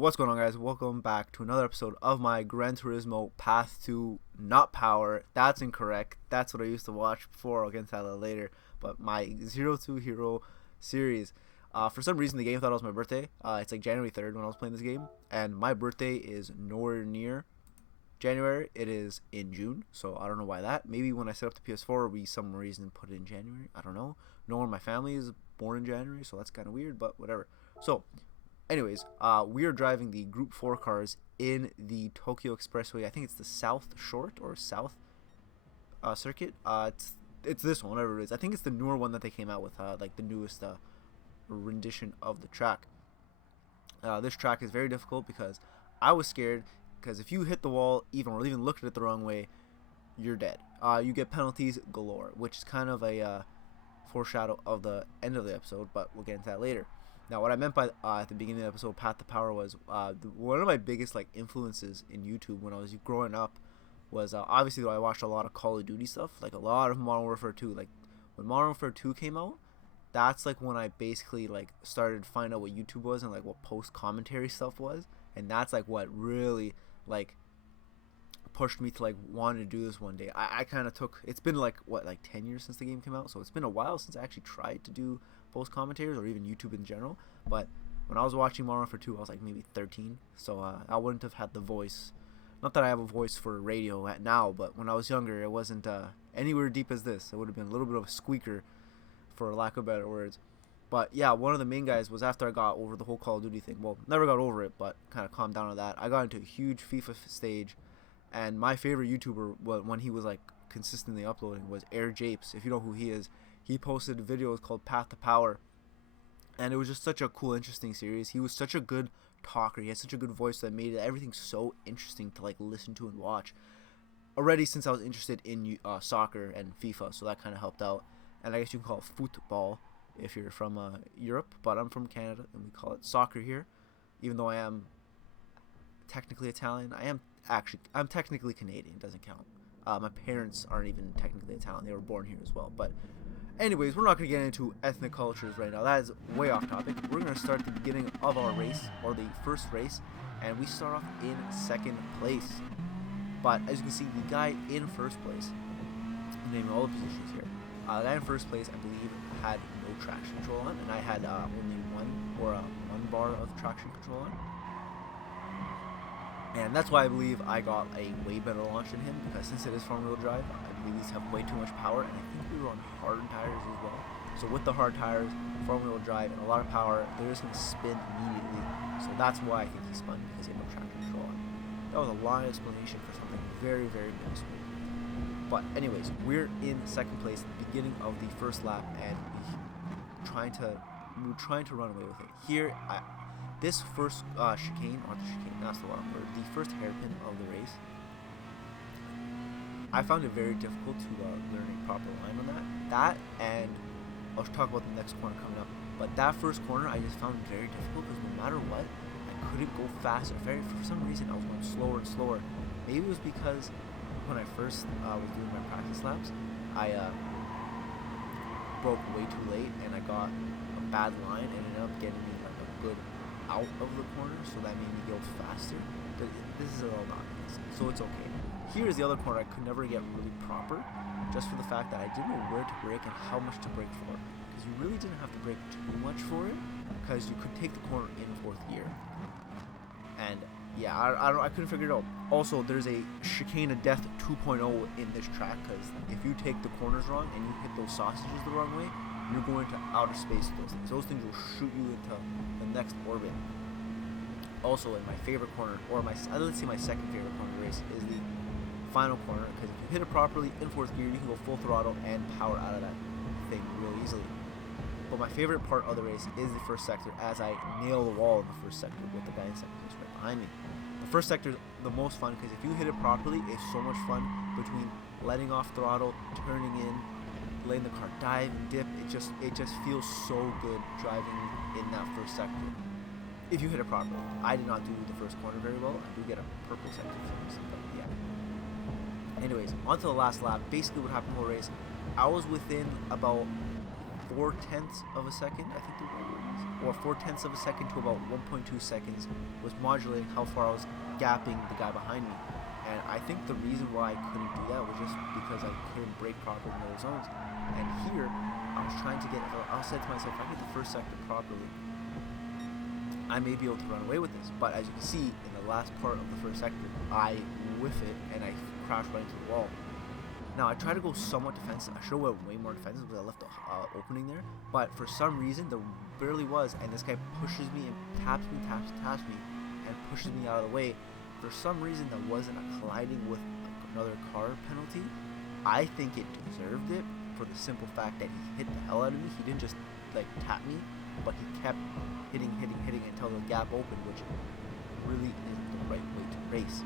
What's going on, guys? Welcome back to another episode of my Gran Turismo Path to Not Power. That's incorrect. That's what I used to watch before. I'll get into that a little later. But my Zero to Hero series. For some reason, the game thought it was my birthday. It's like January 3rd when I was playing this game. And my birthday is nowhere near January. It is in June. So I don't know why that. Maybe when I set up the PS4, we some reason put it in January. I don't know. No one in my family is born in January, so that's kind of weird, but whatever. So anyways, we are driving the Group 4 cars in the Tokyo Expressway. I think it's the South Short or South Circuit. It's this one, whatever it is. I think it's the newer one that they came out with, like the newest rendition of the track. This track is very difficult because I was scared because if you hit the wall or even looked at it the wrong way, you're dead. You get penalties galore, which is kind of a foreshadow of the end of the episode, but we'll get into that later. Now, what I meant by at the beginning of the episode, Path to Power, was one of my biggest influences in YouTube when I was growing up was obviously I watched a lot of Call of Duty stuff, like a lot of Modern Warfare 2. Like when Modern Warfare 2 came out, that's like when I basically started finding out what YouTube was and what post commentary stuff was, and that's what really pushed me to want to do this one day. I kind of took, it's been 10 years since the game came out, so it's been a while since I actually tried to do post commentators or even YouTube in general. But when I was watching Modern Warfare 2, I was maybe 13, so I wouldn't have had the voice. Not that I have a voice for radio now, but when I was younger, it wasn't anywhere deep as this. It would have been a little bit of a squeaker, for lack of better words. But yeah, one of the main guys was after I got over the whole Call of Duty thing. Well, never got over it, but kind of calmed down on that. I got into a huge FIFA stage, and my favorite YouTuber, when he was consistently uploading, was Air Japes. If you know who he is, he posted videos called Path to Power, and it was just such a cool, interesting series. He was such a good talker. He had such a good voice that made everything so interesting to listen to and watch. Already since I was interested in soccer and FIFA, so that kind of helped out. And I guess you can call it football if you're from Europe, but I'm from Canada and we call it soccer here. Even though I am technically Italian, I'm technically Canadian. It doesn't count. My parents aren't even technically Italian. They were born here as well. But anyways, we're not going to get into ethnic cultures right now. That is way off topic. We're going to start the beginning of our race, or the first race, and we start off in second place. But as you can see, the guy in first place, I'm naming all the positions here, the guy in first place, I believe, had no traction control on, and I had only one bar of traction control on. And that's why I believe I got a way better launch than him, because since it is front-wheel drive, I believe these have way too much power, and I think we were on hard tires as well. So with the hard tires, front-wheel drive, and a lot of power, they're just going to spin immediately. So that's why I think he spun, because he had no traction control on. That was a long explanation for something very, very minuscule. But anyways, we're in second place at the beginning of the first lap, and we're trying to run away with it. Here, this first chicane, that's the wrong word, the first hairpin of the race, I found it very difficult to learn a proper line on that. And I'll talk about the next corner coming up. But that first corner, I just found it very difficult because no matter what, I couldn't go faster. For some reason, I was going slower and slower. Maybe it was because when I first was doing my practice laps, I broke way too late and I got a bad line and ended up getting me a good out of the corner, so that made me go faster. But this is all nonsense, so it's okay. Here's the other corner I could never get really proper, just for the fact that I didn't know where to brake and how much to brake for, because you really didn't have to brake too much for it, because you could take the corner in fourth gear. And yeah, I couldn't figure it out. Also, there's a chicane of death 2.0 in this track, because if you take the corners wrong and you hit those sausages the wrong way, you're going to outer space with those things. Those things will shoot you into the next orbit. Also, in my favorite corner, or let's say my second favorite corner of the race, is the final corner, because if you hit it properly in fourth gear, you can go full throttle and power out of that thing real easily. But my favorite part of the race is the first sector, as I nail the wall in the first sector with the guy in second place right behind me. The first sector is the most fun, because if you hit it properly, it's so much fun between letting off throttle, turning in, letting the car dive and dip. It just feels so good driving in that first sector if you hit it properly. I did not do the first corner very well. I do get a purple sector for some reason, but yeah. Anyways, on to the last lap. Basically what happened the whole race, I was within about 0.4 of a second, I think the word is. or 4/10 of a second to about 1.2 seconds was modulating how far I was gapping the guy behind me. And I think the reason why I couldn't do that was just because I couldn't brake properly in those zones. And here, I was trying to get, I said to myself, if I get the first sector properly, I may be able to run away with this. But as you can see, in the last part of the first sector, I whiff it and I crash right into the wall. Now, I try to go somewhat defensive. I should have went way more defensive because I left the opening there. But for some reason, there barely was. And this guy pushes me and taps me, and pushes me out of the way. For some reason, there wasn't a colliding with another car penalty. I think it deserved it for the simple fact that he hit the hell out of me. He didn't just like tap me, but he kept hitting until the gap opened, which really isn't the right way to race.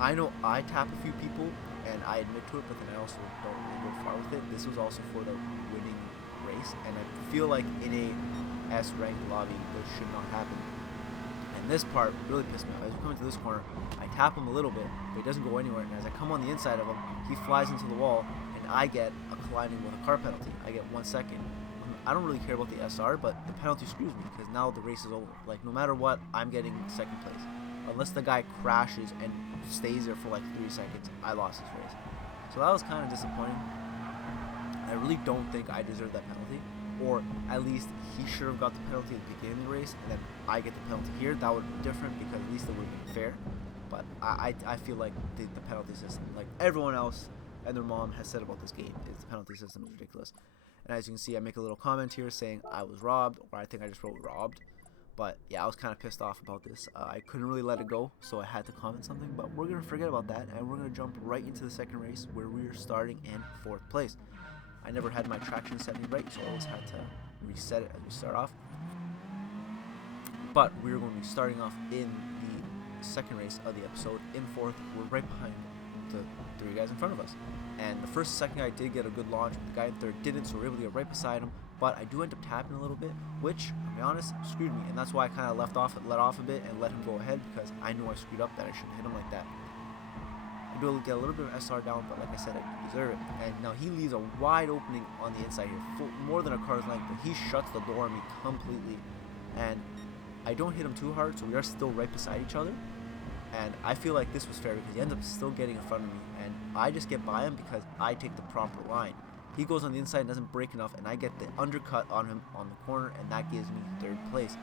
I know I tap a few people, and I admit to it, but then I also don't really go far with it. This was also for the winning race, and I feel like in a S-ranked lobby, this should not happen. And this part really pissed me off. As we come into this corner, I tap him a little bit, but he doesn't go anywhere. And as I come on the inside of him, he flies into the wall, and I get a colliding with a car penalty. I get 1 second. I don't really care about the SR, but the penalty screws me because now the race is over. Like, no matter what, I'm getting second place. Unless the guy crashes and stays there for like 3 seconds, I lost this race. So that was kind of disappointing. I really don't think I deserved that penalty. Or at least he should have got the penalty at the beginning of the race, and then I get the penalty here. That would be different because at least it would have been fair. But I feel like the penalty system, like everyone else and their mom has said about this game, is the penalty system is ridiculous. And as you can see, I make a little comment here saying I was robbed, or I think I just wrote robbed. But yeah, I was kind of pissed off about this. I couldn't really let it go, so I had to comment something. But we're going to forget about that, and we're going to jump right into the second race where we are starting in 4th place. I never had my traction setting right, so I always had to reset it as we start off. But we're going to be starting off in the second race of the episode in 4th. We're right behind the 3 guys in front of us. And the first and second guy did get a good launch, but the guy in 3rd didn't, so we're able to get right beside him. But I do end up tapping a little bit, which, I'll be honest, screwed me. And that's why I kind of let off a bit and let him go ahead, because I knew I screwed up, that I shouldn't hit him like that. I do get a little bit of SR down, but like I said, I deserve it. And now he leaves a wide opening on the inside here, more than a car's length, but he shuts the door on me completely. And I don't hit him too hard, so we are still right beside each other. And I feel like this was fair because he ends up still getting in front of me, and I just get by him because I take the proper line. He goes on the inside and doesn't break enough, and I get the undercut on him on the corner, and that gives me 3rd place.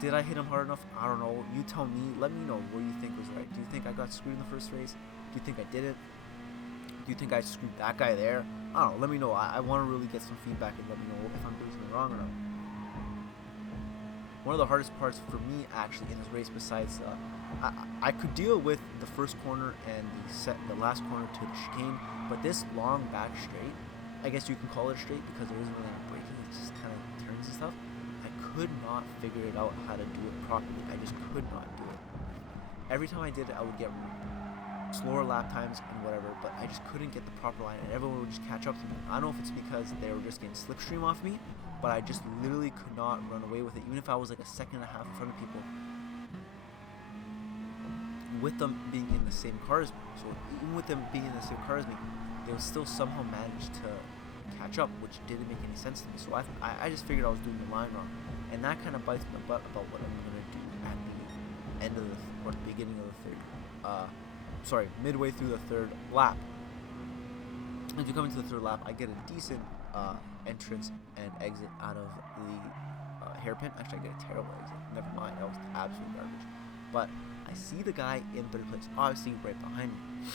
Did I hit him hard enough? I don't know. You tell me. Let me know what you think was right. Do you think I got screwed in the first race? Do you think I did it? Do you think I screwed that guy there? I don't know. Let me know. I want to really get some feedback and let me know if I'm doing something wrong or not. One of the hardest parts for me actually in this race, besides I could deal with the first corner and the last corner to the chicane, but this long back straight, I guess you can call it a straight because there isn't really any braking, it just kind of turns and stuff. I could not figure it out how to do it properly. I just could not do it. Every time I did it, I would get slower lap times and whatever, but I just couldn't get the proper line, and everyone would just catch up to me. I don't know if it's because they were just getting slipstream off me, but I just literally could not run away with it, even if I was like a second and a half in front of people, with them being in the same car as me. So even with them being in the same car as me, they would still somehow manage to catch up, which didn't make any sense to me. So I just figured I was doing the line wrong, and that kind of bites my butt about what I'm going to do at the end of or the beginning of the 3rd, midway through the 3rd lap. As you come into the 3rd lap, I get a decent entrance and exit out of the hairpin. Actually, I get a terrible exit. Never mind, that was absolute garbage. But I see the guy in 3rd place, obviously right behind me.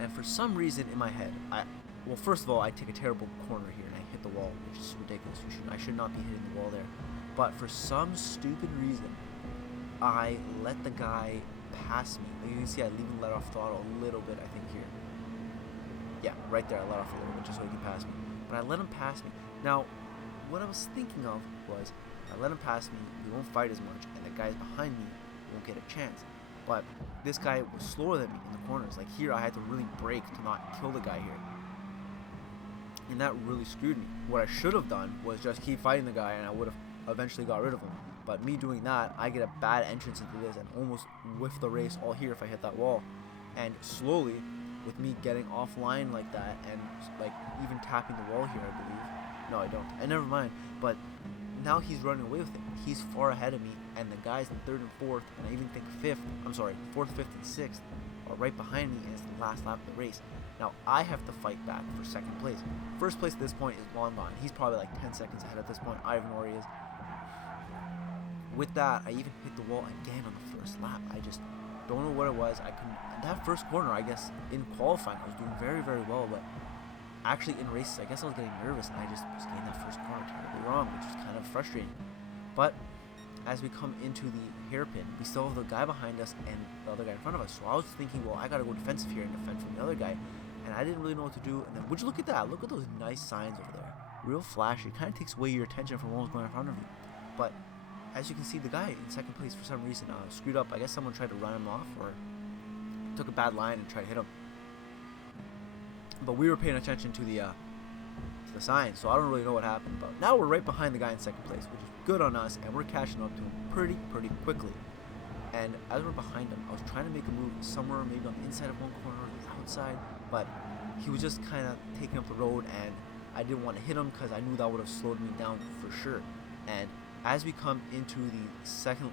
And for some reason in my head, well, first of all, I take a terrible corner here and I hit the wall, which is ridiculous. I should not be hitting the wall there. But for some stupid reason, I let the guy pass me. Like you can see, I even let off throttle a little bit, I think, here. Yeah, right there, I let off a little bit just so he could pass me. But I let him pass me. Now, what I was thinking of was, I let him pass me, we won't fight as much, and the guys behind me won't get a chance. But this guy was slower than me in the corners. Like here, I had to really brake to not kill the guy here. And that really screwed me. What I should have done was just keep fighting the guy, and I would have eventually got rid of him. But me doing that, I get a bad entrance into this and almost whiff the race all here if I hit that wall. And slowly, with me getting offline like that, and like even tapping the wall here, I believe. No, I don't. And never mind. But now he's running away with it. He's far ahead of me, and the guys in third and fourth, and I even think fourth, fifth, and sixth are right behind me, and it's the last lap of the race. Now I have to fight back for second place. First place at this point is long gone. He's probably like 10 seconds ahead at this point. I have no idea. With that, I even hit the wall again on the first lap. I just don't know what it was. I couldn't. That first corner, I guess, in qualifying, I was doing very, very well, but actually in races, I guess I was getting nervous, and I just was getting that first corner terribly wrong, which was kind of frustrating. But as we come into the hairpin, we still have the guy behind us and the other guy in front of us. So I was thinking, well, I gotta go defensive here and defend from the other guy, and I didn't really know what to do. And then, would you look at that? Look at those nice signs over there. Real flashy. It kind of takes away your attention from what was going in front of you. But as you can see, the guy in second place for some reason screwed up. I guess someone tried to run him off or took a bad line and tried to hit him. But we were paying attention to the signs, so I don't really know what happened. But now we're right behind the guy in second place, which is good on us, and we're catching up to him pretty quickly. And as we're behind him, I was trying to make a move somewhere, maybe on the inside of one corner or the outside, but he was just kind of taking up the road, and I didn't want to hit him because I knew that would have slowed me down for sure. And as we come into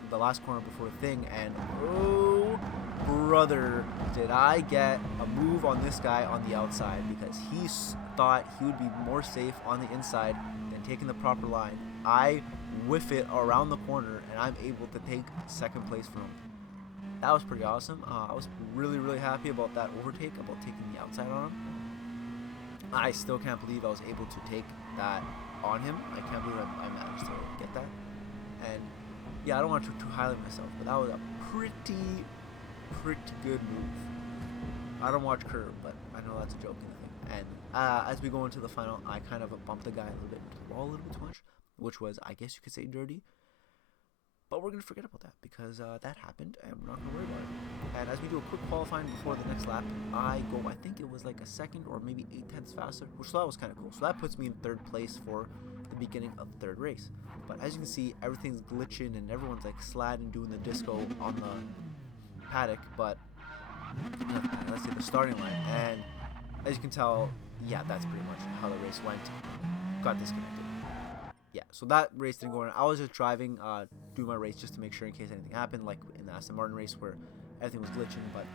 the last corner before the thing, and oh brother, did I get a move on this guy on the outside, because he thought he would be more safe on the inside than taking the proper line. I whiff it around the corner, and I'm able to take second place from him. That was pretty awesome. I was really happy about that overtake, about taking the outside on him. I still can't believe I was able to take that on him. I can't believe I managed to get that. And yeah, I don't want to too highly myself, but that was a pretty good move. I don't watch Curb, but I know that's a joking thing. And as we go into the final, I kind of bumped the guy a little bit into the wall a little bit too much, which was, I guess you could say, dirty. But we're going to forget about that, because that happened, and we're not going to worry about it. And as we do a quick qualifying before the next lap, I think it was like a second or maybe 0.8 faster, which that was kind of cool. So that puts me in third place for the beginning of the third race. But as you can see, everything's glitching, and everyone's like sliding, doing the disco on the paddock, but let's say the starting line. And as you can tell, yeah, that's pretty much how the race went. Got disconnected. Yeah, so that race didn't go on. I was just driving, doing my race just to make sure in case anything happened, like in the Aston Martin race where everything was glitching. But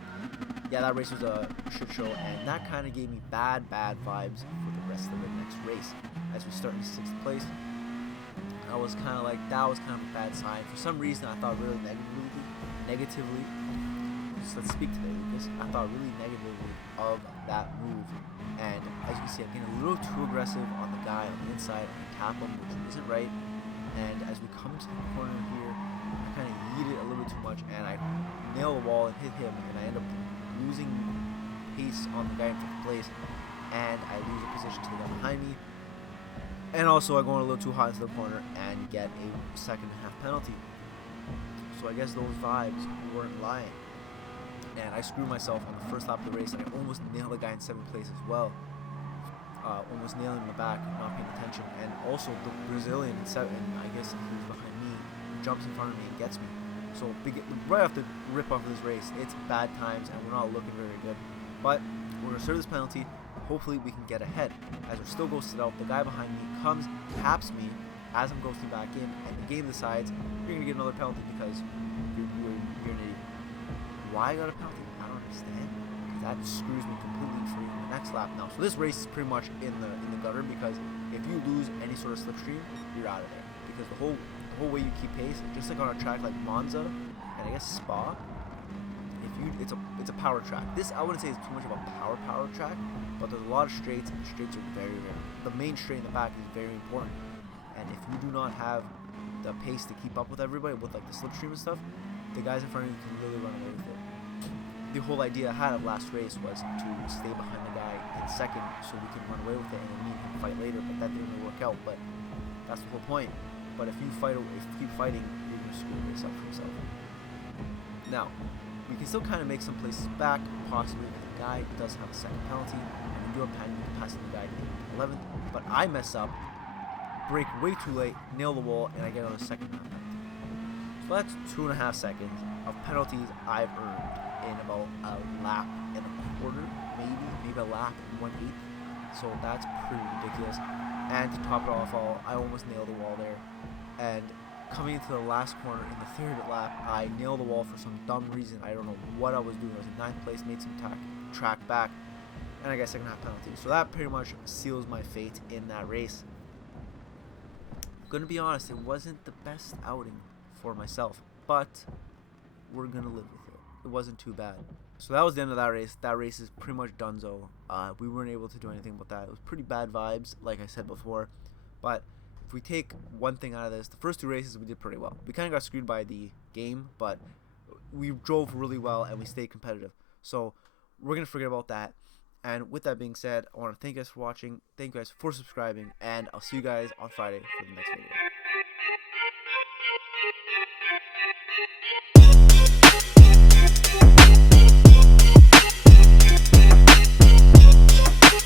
yeah, that race was a shit show, and that kind of gave me bad vibes for the rest of the next race. As we start in 6th place, I was kind of like, that was kind of a bad sign. For some reason, I thought really negatively. So let's speak today, Lucas. I thought really negatively of that move. And as you can see, I'm getting a little too aggressive on the guy on the inside and tap him, which isn't right. And as we come to the corner here, I kind of yeet it a little bit too much, and I nail the wall and hit him, and I end up losing pace on the guy in 5th place, and I lose a position to the guy behind me. And also, I go in a little too hot into the corner and get a 2.5 penalty. So I guess those vibes weren't lying. And I screwed myself on the first lap of the race, and I almost nailed the guy in 7th place as well. Almost nailing him in the back, not paying attention. And also the Brazilian in 7, I guess he was behind me, jumps in front of me and gets me. So right off the rip off of this race, it's bad times, and we're not looking very good. But we're going to serve this penalty. Hopefully we can get ahead. As we're still ghosted out, the guy behind me comes, taps me as I'm ghosting back in, and the game decides you're going to get another penalty because you're an idiot. Why I got a penalty, I don't understand. That screws me completely free in the next lap now. So this race is pretty much in the gutter, because if you lose any sort of slipstream, you're out of there. Because the whole way you keep pace, just like on a track like Monza and I guess Spa, it's a power track. This, I wouldn't say it's too much of a power track, but there's a lot of straights, and the straights are very the main straight in the back is very important. And if you do not have the pace to keep up with everybody with like the slipstream and stuff, the guys in front of you can really run away with it. The whole idea I had of last race was to stay behind the guy in 2nd so we can run away with it and then me and him fight later, but that didn't really work out. But that's the whole point. But if you keep fighting, you're going to screw the race up for yourself. Now, we can still kind of make some places back, possibly, because the guy does have a 2nd penalty, and we do have passing the guy to 11th, but I mess up, brake way too late, nail the wall, and I get on a 2nd penalty. So that's 2.5 seconds of penalties I've earned in about a lap and a quarter, maybe a lap and 1/8. So that's pretty ridiculous. And to top it off all, I almost nailed the wall there. and coming into the last corner in the third lap, I nailed the wall for some dumb reason. I don't know what I was doing. I was in ninth place, made some track back, and I got second half penalty. So that pretty much seals my fate in that race. I'm gonna be honest, it wasn't the best outing for myself, but we're gonna live with it. It wasn't too bad. So that was the end of that race. That race is pretty much donezo. We weren't able to do anything about that. It was pretty bad vibes, like I said before. But if we take one thing out of this, the first two races we did pretty well. We kind of got screwed by the game, but we drove really well and we stayed competitive. So we're going to forget about that. And with that being said, I want to thank you guys for watching. Thank you guys for subscribing. And I'll see you guys on Friday for the next video.